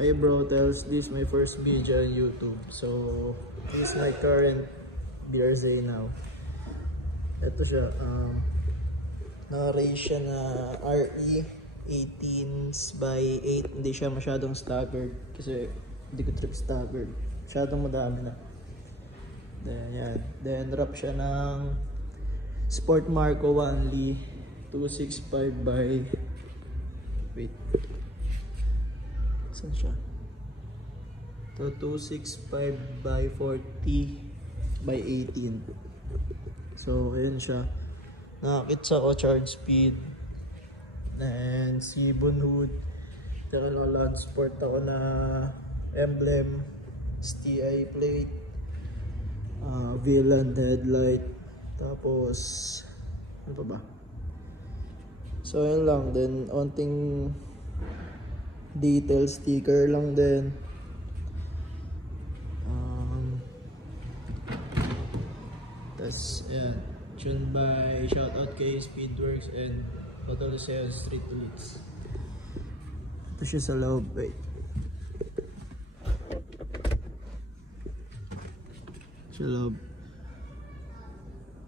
Hey bro, tells this is my first video on YouTube. So, this is my current BRZ now. Ito siya, naka-race siya na RE 18s by 8. Hindi siya masyadong staggered kasi hindi ko trip staggered. Masyadong madami na. Then, yan. Then, wrap siya ng Sport Marco Wanli 265 by... Wait. Saan siya? Ito, 265 by 40 by 18. So, ayun siya. Nakakits ako, charge speed. And Seaboon hood. Tsaka land sport ako na emblem. STI plate. VLAN headlight. Tapos, ano pa ba? So, ayun lang. Then, onting detail sticker lang din. Tapos, ayan. Tuned by shoutout kay Speedworks and Auto Liceo Street Tweets. Ito siya sa loob. Wait. Sa loob.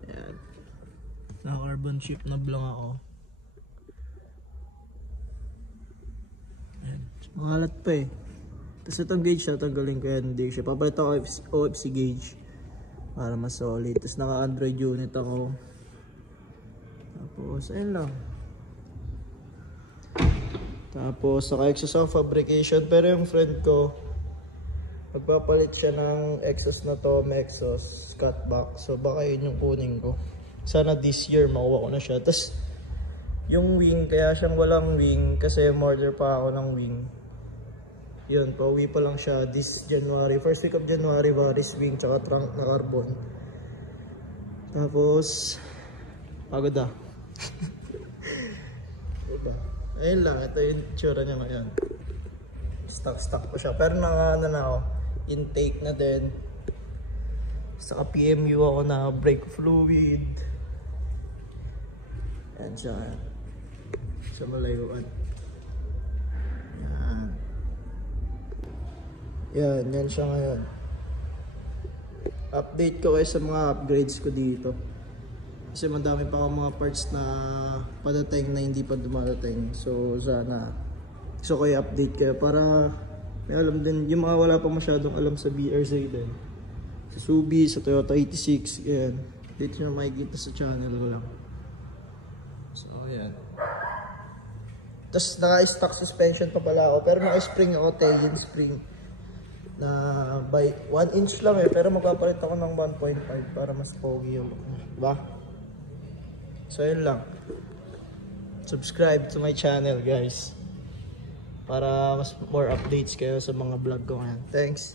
Ayan. Naka-carbon chip na lang ako. Ayan. Makalat pa eh. Tapos itong gauge siya, tanggalin ko yan. Hindi siya. Papalit ako OFC gauge. Para mas solid. Tapos naka-Android unit ako. Tapos, ayun lang. Tapos, naka-exhaust ako fabrication. Pero yung friend ko, magpapalit siya ng exhaust na to, may exhaust cutback. So, baka yun yung kunin ko. Sana this year, makuha ko na siya. Tapos, yung wing, kaya siyang walang wing. Kasi order pa ako ng wing. Yun, pauwi pa lang siya this January. First week of January, varis wing, tsaka trunk na carbon. Tapos, pagod ah. Diba? Ayun lang, ito yung tsura niya ngayon. Stock pa siya. Pero ano na ako, intake na din. Saka PMU ako na brake fluid. Ayan siya. Sa malayuan. Yan siya ngayon. Update ko kayo sa mga upgrades ko dito. Kasi madami pa akong mga parts na padating na hindi pa dumadating. So sana gusto ko i-update kayo para may alam din. Yung mga wala pa masyadong alam sa BRZ din. Sa Subi, sa Toyota 86. Yan. Dito nyo makikita sa channel ko lang. So yan. Tapos naka-stock suspension pa pala ako. Pero naka-spring ako, tailwind spring. Na by 1 inch lang eh, pero magpapalit ako ng 1.5 para mas pogi yung look, diba? So yun lang. Subscribe to my channel guys para mas more updates kayo sa mga vlog ko ngayon. Thanks.